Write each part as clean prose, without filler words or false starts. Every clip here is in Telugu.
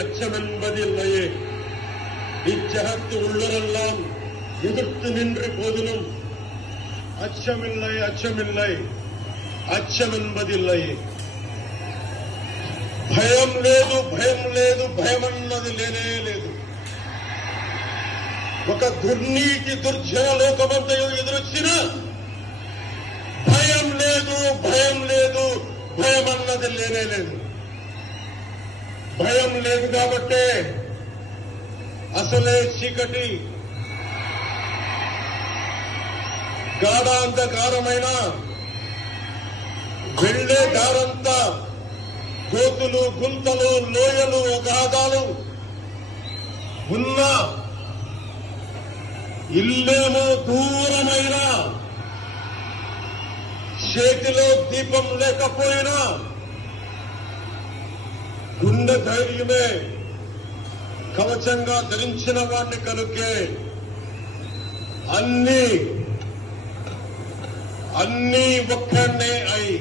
அச்சமென்பதில்லையே. இச்சகத்து உள்ளரெல்லாம் எதிர்த்து நின்று போதிலும் అచ్చమిల్లై అచ్చమిల్లై అచ్చమెன்பదిల్లై. భయం లేదు, భయం లేదు, భయం అన్నది లేనే లేదు. ఒక దుర్నీతి దుర్జన లోకమంతయు ఎదురొచ్చిన భయం లేదు, భయం లేదు, భయం అన్నది లేనే లేదు. భయం లేదు కాబట్టే అసలే చీకటి గాఢాంధకారమైన వెళ్లే దారంతా గోతులు, గుంతలు, లోయలు, అగాధాలు ఉన్న ఇల్లేమో దూరమైన చేతిలో దీపం లేకపోయినా గుండె ధైర్యమే కవచంగా ధరించిన వాడిని కనుకే అన్ని ఒక్కడే అయి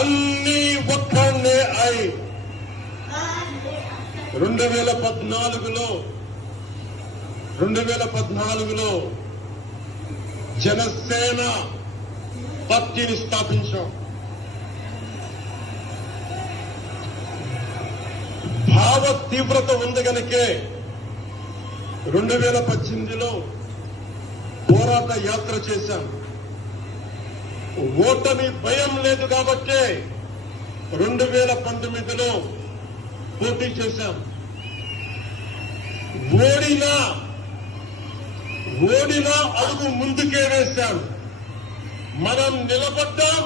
2014లో జనసేన పార్టీని స్థాపించాం. భావ తీవ్రత ఉంది కనుకే 2018లో పోరాట యాత్ర చేశాం. ఓటమి భయం లేదు కాబట్టే 2019లో పోటీ చేశాం. ఓడినా అడుగు ముందుకే వేశాం. మనం నిలబడ్డాం,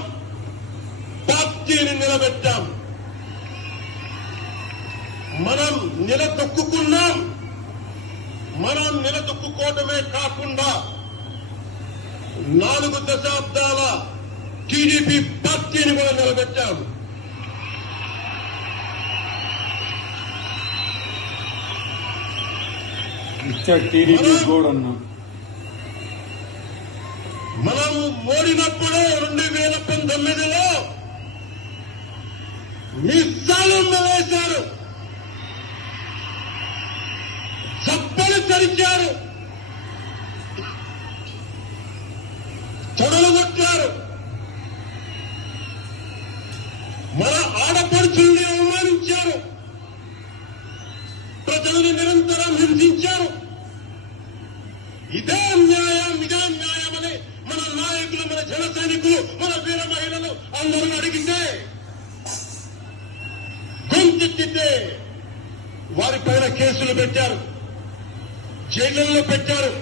పార్టీని నిలబెట్టాం. మనం నిలదొక్కుకున్నాం. మనం నిలదొక్కుకోవడమే కాకుండా 4 దశాబ్దాల టీడీపీ పార్టీని కూడా నిలబెట్టాం. మనం ఓడినప్పుడు 2019లో నిస్సాలం వేశారు, చప్పలు తెరిచారు, తొడలుగొట్టారు. మన ఆడపడుచుల్ని అవమానించారు, ప్రజలను నిరంతరం హింసించారు. ఇదే న్యాయమని మన నాయకులు, మన జన సైనికులు, మన వీర మహిళలు అందరూ అడిగితే, గొంతెత్తితే వారిపైన కేసులు పెట్టారు, జైళ్లలో పెట్టారు.